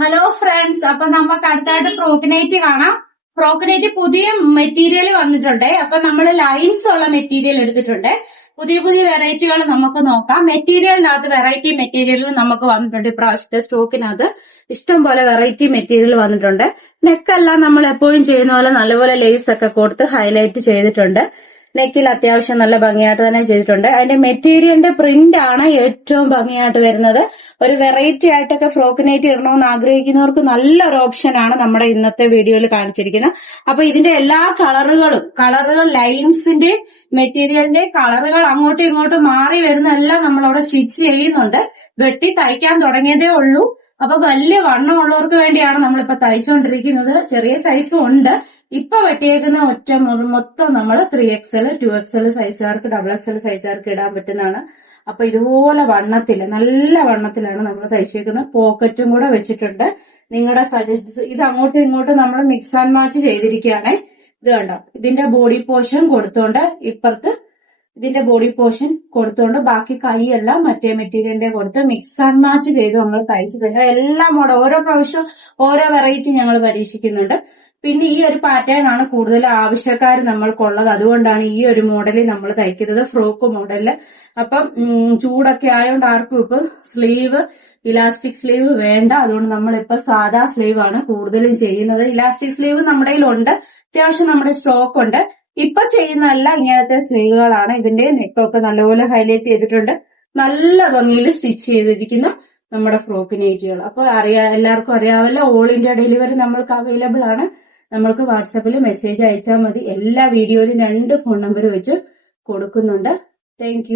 Hello friends, അപ്പൊ നമുക്ക് അടുത്തായിട്ട് ഫ്രോക്ക് നൈറ്റ് കാണാം. ഫ്രോക്ക് നൈറ്റ് പുതിയ മെറ്റീരിയൽ വന്നിട്ടുണ്ട്. അപ്പൊ നമ്മൾ ലൈൻസ് ഉള്ള മെറ്റീരിയൽ എടുത്തിട്ടുണ്ട്. പുതിയ പുതിയ വെറൈറ്റികൾ നമുക്ക് നോക്കാം. മെറ്റീരിയലിനകത്ത് വെറൈറ്റി മെറ്റീരിയൽ നമുക്ക് വന്നിട്ടുണ്ട്. ഇപ്രാവശ്യത്തെ സ്റ്റോക്കിനകത്ത് ഇഷ്ടം പോലെ വെറൈറ്റി മെറ്റീരിയൽ വന്നിട്ടുണ്ട്. നെക്കെല്ലാം നമ്മൾ എപ്പോഴും ചെയ്യുന്ന പോലെ നല്ലപോലെ ലേസ് ഒക്കെ കൊടുത്ത് ഹൈലൈറ്റ് ചെയ്തിട്ടുണ്ട്. നെക്കിൽ അത്യാവശ്യം നല്ല ഭംഗിയായിട്ട് തന്നെ ചെയ്തിട്ടുണ്ട്. അതിന്റെ മെറ്റീരിയലിന്റെ പ്രിന്റ് ആണ് ഏറ്റവും ഭംഗിയായിട്ട് വരുന്നത്. ഒരു വെറൈറ്റി ആയിട്ടൊക്കെ ഫ്രോക്ക് നൈറ്റ് ഇടണമെന്ന് ആഗ്രഹിക്കുന്നവർക്ക് നല്ലൊരു ഓപ്ഷനാണ് നമ്മുടെ ഇന്നത്തെ വീഡിയോയിൽ കാണിച്ചിരിക്കുന്നത്. അപ്പൊ ഇതിന്റെ എല്ലാ കളറുകൾ ലൈൻസിന്റെ മെറ്റീരിയലിന്റെ കളറുകൾ അങ്ങോട്ടും ഇങ്ങോട്ടും മാറി വരുന്നതെല്ലാം നമ്മളവിടെ സ്റ്റിച്ച് ചെയ്യുന്നുണ്ട്. വെട്ടി തയ്ക്കാൻ തുടങ്ങിയതേ ഉള്ളൂ. അപ്പൊ വലിയ വണ്ണമുള്ളവർക്ക് വേണ്ടിയാണ് നമ്മളിപ്പോ തയ്ച്ചുകൊണ്ടിരിക്കുന്നത്. ചെറിയ സൈസും ഉണ്ട്. ഇപ്പൊ വെട്ടിയേക്കുന്ന ഒറ്റ മൊത്തം നമ്മൾ 3XL 2XL സൈസുകാർക്ക് XXL സൈസുകാർക്ക് ഇടാൻ പറ്റുന്നതാണ്. അപ്പൊ ഇതുപോലെ വണ്ണത്തില് നല്ല വണ്ണത്തിലാണ് നമ്മൾ തയ്ച്ചേക്കുന്നത്. പോക്കറ്റും കൂടെ വെച്ചിട്ടുണ്ട്. നിങ്ങളുടെ സജഷൻസ് ഇത് അങ്ങോട്ടും ഇങ്ങോട്ടും നമ്മൾ മിക്സ് ആൻഡ് മാച്ച് ചെയ്തിരിക്കുകയാണ്. ഇത് കണ്ടോ, ഇതിന്റെ ബോഡി പോർഷൻ കൊടുത്തോണ്ട് ഇപ്പുറത്ത് ഇതിന്റെ ബോഡി പോർഷൻ കൊടുത്തോണ്ട് ബാക്കി കൈയെല്ലാം മറ്റേ മെറ്റീരിയലിന്റെ കൊടുത്ത് മിക്സ് ആൻഡ് മാച്ച് ചെയ്ത് നമ്മൾ തയ്ച്ചിട്ടുണ്ട്. എല്ലാം കൂടെ ഓരോ പ്രാവശ്യം ഓരോ വെറൈറ്റി ഞങ്ങൾ പരീക്ഷിക്കുന്നുണ്ട്. പിന്നെ ഈ ഒരു പാറ്റേൺ ആണ് കൂടുതൽ ആവശ്യക്കാർ നമ്മൾക്കുള്ളത്. അതുകൊണ്ടാണ് ഈ ഒരു മോഡലിൽ നമ്മൾ തയ്ക്കുന്നത്, ഫ്രോക്ക് മോഡലില്. അപ്പം ചൂടൊക്കെ ആയതുകൊണ്ട് ആർക്കും ഇപ്പൊ സ്ലീവ് ഇലാസ്റ്റിക് സ്ലീവ് വേണ്ട. അതുകൊണ്ട് നമ്മളിപ്പോ സാധാ സ്ലീവ് ആണ് കൂടുതലും ചെയ്യുന്നത്. ഇലാസ്റ്റിക് സ്ലീവ് നമ്മുടെ കയ്യിലുണ്ട്, അത്യാവശ്യം നമ്മുടെ സ്റ്റോക്ക് ഉണ്ട്. ഇപ്പൊ ചെയ്യുന്നതല്ല ഇങ്ങനത്തെ സ്ലീവുകളാണ്. ഇതിന്റെ നെക്കൊക്കെ നല്ലപോലെ ഹൈലൈറ്റ് ചെയ്തിട്ടുണ്ട്. നല്ല ഭംഗിയിൽ സ്റ്റിച്ച് ചെയ്തിരിക്കുന്ന നമ്മുടെ ഫ്രോക്ക് നൈറ്റികൾ. അപ്പൊ എല്ലാവർക്കും അറിയാമല്ലോ, ഓൾ ഇന്ത്യ ഡെലിവറി നമ്മൾക്ക് അവൈലബിൾ ആണ്. നമ്മൾക്ക് വാട്സാപ്പിൽ മെസ്സേജ് അയച്ചാൽ മതി. എല്ലാ വീഡിയോയിലും 2 ഫോൺ നമ്പർ വെച്ച് കൊടുക്കുന്നുണ്ട്. താങ്ക്